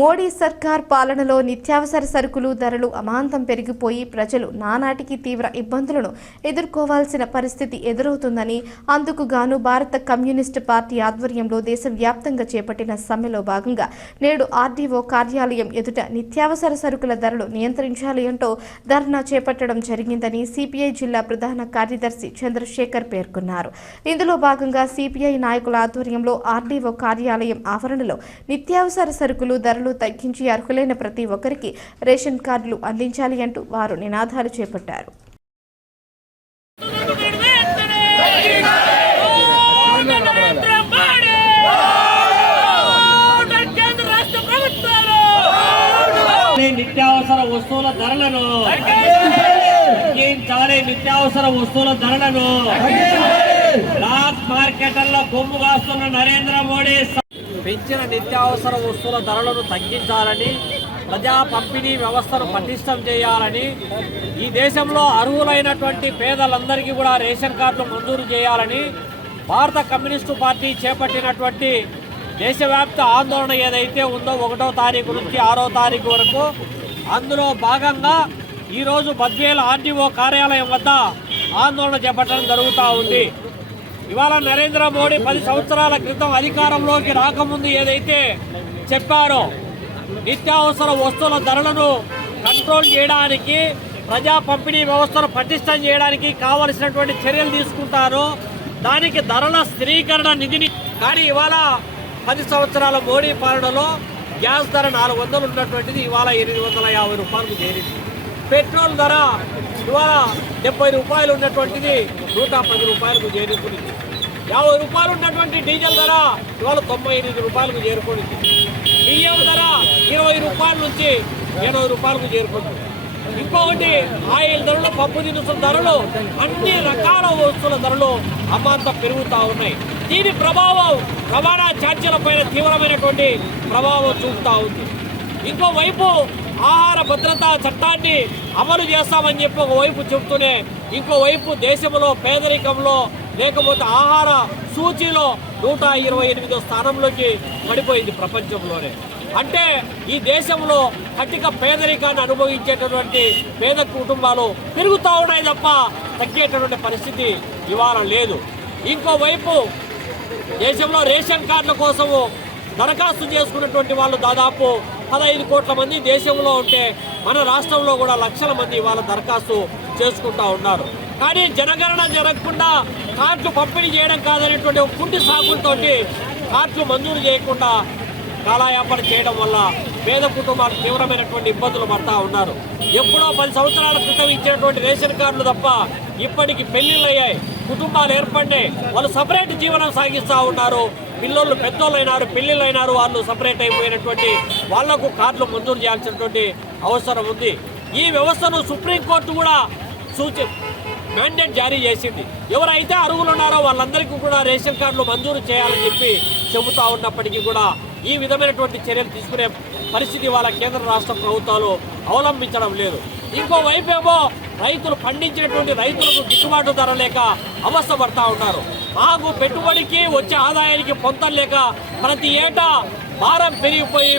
మోడీ సర్కార్ పాలనలో నిత్యావసర సరుకులు ధరలు అమాంతం పెరిగిపోయి ప్రజలు నానాటికి తీవ్ర ఇబ్బందులను ఎదుర్కోవాల్సిన పరిస్థితి ఎదురవుతుందని అందుకు గాను భారత కమ్యూనిస్టు పార్టీ ఆధ్వర్యంలో దేశవ్యాప్తంగా చేపట్టిన సమ్మెలో భాగంగా నేడు ఆర్డీఓ కార్యాలయం ఎదుట నిత్యావసర సరుకుల ధరలు నియంత్రించాలి అంటూ ధర్నా చేపట్టడం జరిగిందని సిపిఐ జిల్లా ప్రధాన కార్యదర్శి చంద్రశేఖర్ పేర్కొన్నారు. ఇందులో భాగంగా సిపిఐ నాయకుల ఆధ్వర్యంలో ఆర్డీఓ కార్యాలయం ఆవరణలో నిత్యావసర సరుకులు ధరలు తగ్గించి అర్హులైన ప్రతి ఒక్కరికి రేషన్ కార్డులు అందించాలి అంటూ వారు నినాదాలు చేపట్టారు. నిత్యావసర వస్తువుల ధరలను నిత్యావసర వస్తువుల ధరలను బ్లాక్ మార్కెట్లలో కొమ్ము కాస్తున్న నరేంద్ర మోడీ పెంచిన నిత్యావసర వస్తువుల ధరలను తగ్గించాలని, ప్రజా పంపిణీ వ్యవస్థను పటిష్టం చేయాలని, ఈ దేశంలో అర్హులైనటువంటి పేదలందరికీ కూడా రేషన్ కార్డులు మంజూరు చేయాలని భారత కమ్యూనిస్టు పార్టీ చేపట్టినటువంటి దేశవ్యాప్త ఆందోళన ఏదైతే ఉందో 1వ తారీఖు నుంచి 6వ తారీఖు వరకు, అందులో భాగంగా ఈరోజు బద్వేల్ ఆర్డీఓ కార్యాలయం వద్ద ఆందోళన చేపట్టడం జరుగుతూ ఉంది. ఇవాళ నరేంద్ర మోడీ 10 సంవత్సరాల క్రితం అధికారంలోకి రాకముందు ఏదైతే చెప్పారో నిత్యావసర వస్తువుల ధరలను కంట్రోల్ చేయడానికి, ప్రజా పంపిణీ వ్యవస్థను పటిష్టం చేయడానికి కావలసినటువంటి చర్యలు తీసుకుంటారో దానికి ధరల స్థిరీకరణ నిధిని, కానీ ఇవాళ 10 సంవత్సరాల మోడీ పాలనలో గ్యాస్ ధర 400 ఉన్నటువంటిది ఇవాళ 850 రూపాయలకు చేరింది. పెట్రోల్ ధర ఇవాళ 70 రూపాయలు ఉన్నటువంటిది 110 రూపాయలకు చేరుకునింది. 50 రూపాయలు ఉన్నటువంటి డీజిల్ ధర ఇవాళ 98 రూపాయలకు చేరుకునింది. బియ్యం ధర 20 రూపాయల నుంచి 80 రూపాయలకు చేరుకుంటుంది. ఇంకొకటి ఆయిల్ ధరలు, పప్పు దినుసుల ధరలు, అన్ని రకాల వస్తువుల ధరలు అమాంతం పెరుగుతూ ఉన్నాయి. దీని ప్రభావం రవాణా ఛార్జీల పైన తీవ్రమైనటువంటి ప్రభావం చూపుతూ ఉంది. ఇంకోవైపు ఆహార భద్రతా చట్టాన్ని అమలు చేస్తామని చెప్పి ఒకవైపు చెబుతూనే ఇంకోవైపు దేశంలో పేదరికంలో లేకపోతే ఆహార సూచీలో 128వ స్థానంలోకి పడిపోయింది ప్రపంచంలోనే. అంటే ఈ దేశంలో కటిక పేదరికాన్ని అనుభవించేటటువంటి పేద కుటుంబాలు పెరుగుతూ ఉన్నాయి తప్ప తగ్గేటటువంటి పరిస్థితి ఇవాళ లేదు. ఇంకోవైపు దేశంలో రేషన్ కార్డుల కోసము దరఖాస్తు చేసుకున్నటువంటి వాళ్ళు దాదాపు 15 కోట్ల మంది దేశంలో ఉంటే మన రాష్ట్రంలో కూడా లక్షల మంది ఇవాళ దరఖాస్తు చేసుకుంటూ ఉన్నారు. కానీ జనగణన జరగకుండా కార్డులు పంపిణీ చేయడం కాదనేటువంటి ఒక కుంటి సాకులతో కార్డులు మంజూరు చేయకుండా కాలయాపన చేయడం వల్ల పేద కుటుంబాలు తీవ్రమైనటువంటి ఇబ్బందులు పడతా ఉన్నారు. ఎప్పుడో 10 సంవత్సరాల క్రితం ఇచ్చినటువంటి రేషన్ కార్డులు తప్ప ఇప్పటికి పెళ్లిళ్ళు అయ్యాయి, కుటుంబాలు ఏర్పడినాయి, వాళ్ళు సపరేట్ జీవనం సాగిస్తూ ఉన్నారు. పిల్లలు పెద్దోళ్ళు అయినారు, పెళ్లిళ్ళు అయినారు, వాళ్ళు సపరేట్ అయిపోయినటువంటి వాళ్లకు కార్డులు మంజూరు చేయాల్సినటువంటి అవసరం ఉంది. ఈ వ్యవస్థను సుప్రీంకోర్టు కూడా మ్యాండేట్ జారీ చేసింది. ఎవరైతే అర్హులు ఉన్నారో వాళ్ళందరికీ కూడా రేషన్ కార్డులు మంజూరు చేయాలని చెప్పి చెబుతూ ఉన్నప్పటికీ కూడా ఈ విధమైనటువంటి చర్యలు తీసుకునే పరిస్థితి వాళ్ళ కేంద్ర రాష్ట్ర ప్రభుత్వాలు అవలంబించడం లేదు. ఇంకోవైపు ఏమో రైతులు పండించినటువంటి రైతులకు గిట్టుబాటు ధర లేక అవస్థ పడతా ఉన్నారు. మాకు పెట్టుబడికి వచ్చే ఆదాయానికి పొంతం లేక ప్రతి ఏటా భారం పెరిగిపోయి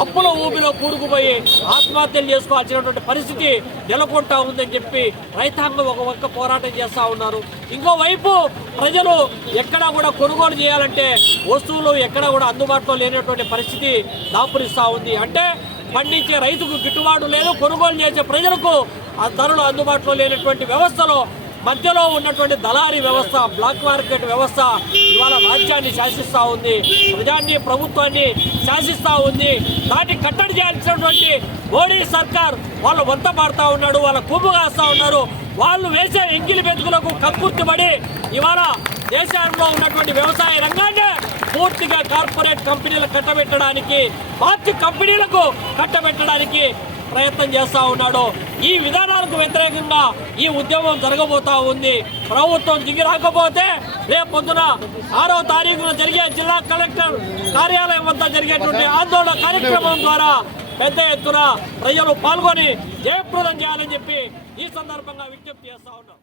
అప్పుల ఊపిలో కూరుకుపోయి ఆత్మహత్యలు చేసుకోవాల్సినటువంటి పరిస్థితి నెలకొంటా ఉందని చెప్పి రైతాంగం ఒక పక్క పోరాటం చేస్తూ ఉన్నారు. ఇంకోవైపు ప్రజలు ఎక్కడా కూడా కొనుగోలు చేయాలంటే వస్తువులు ఎక్కడా కూడా అందుబాటులో లేనటువంటి పరిస్థితి దాపురిస్తూ ఉంది. అంటే పండించే రైతుకు గిట్టుబాటు లేదు, కొనుగోలు చేసే ప్రజలకు ఆ ధరలు అందుబాటులో లేనటువంటి వ్యవస్థలో మధ్యలో ఉన్నటువంటి దళారీ వ్యవస్థ, బ్లాక్ మార్కెట్ వ్యవస్థ ఇవాళ రాజ్యాన్ని శాసిస్తూ ఉంది, ప్రజాన్ని ప్రభుత్వాన్ని శాసిస్తూ ఉంది. దాన్ని కట్టడి చేయాల్సినటువంటి మోడీ సర్కార్ వాళ్ళు వంత పాడుతూ ఉన్నాడు, వాళ్ళ కొమ్ము కాస్తూ ఉన్నారు. వాళ్ళు వేసే ఎంగిలి బెతుకులకు కక్కుర్తిపడి ఇవాళ దేశంలో ఉన్నటువంటి వ్యవసాయ రంగాన్ని పూర్తిగా కార్పొరేట్ కంపెనీలకు కట్టబెట్టడానికి, పార్టీ కంపెనీలకు కట్టబెట్టడానికి ప్రయత్నం చేస్తూ ఉన్నాడు. ఈ విధానాలకు వ్యతిరేకంగా ఈ ఉద్యమం జరగబోతా ఉంది. ప్రభుత్వం దిగి రాకపోతే రేపు పొద్దున 6వ తారీఖున జరిగే జిల్లా కలెక్టర్ కార్యాలయం వద్ద జరిగేటువంటి ఆందోళన కార్యక్రమం ద్వారా పెద్ద ఎత్తున ప్రజలు పాల్గొని జయప్రదం చేయాలని చెప్పి ఈ సందర్భంగా విజ్ఞప్తి చేస్తా ఉన్నాం.